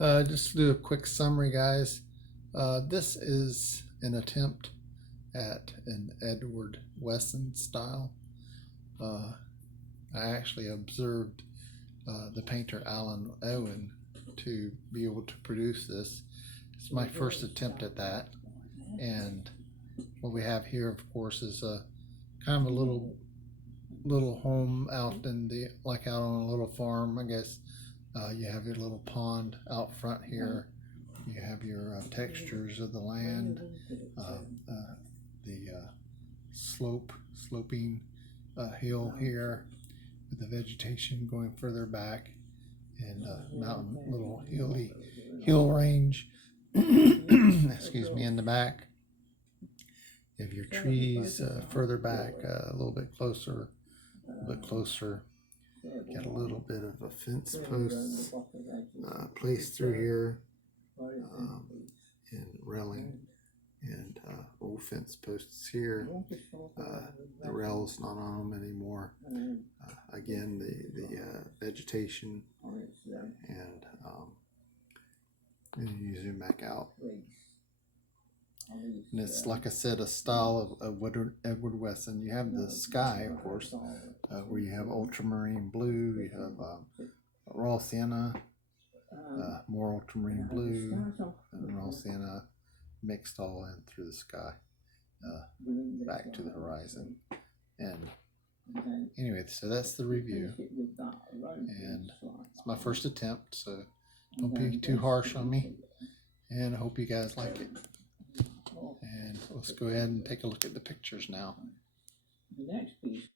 Just to do a quick summary, guys. This is an attempt at an Edward Wesson style. I actually observed the painter Alan Owen to be able to produce this. It's my first attempt at that, and what we have here, of course, is a kind of a little home out in the, like out on a little farm, I guess. You have your little pond out front here. You have your textures of the land, the sloping hill here, with the vegetation going further back, and mountain, little hill range. Excuse me, in the back. You have your trees further back, a little bit closer. Got a little bit of a fence post placed through here, and railing, and old fence posts here. The rail's not on them anymore. Again, the vegetation, and you zoom back out. And it's, like I said, a style of Edward Wesson. You have the sky, of course, where you have ultramarine blue, you have raw sienna, more ultramarine blue, and raw sienna mixed all in through the sky, back to the horizon. And anyway, so that's the review, and it's my first attempt, so don't be too harsh on me, and I hope you guys like it. And let's go ahead and take a look at the pictures now. The next piece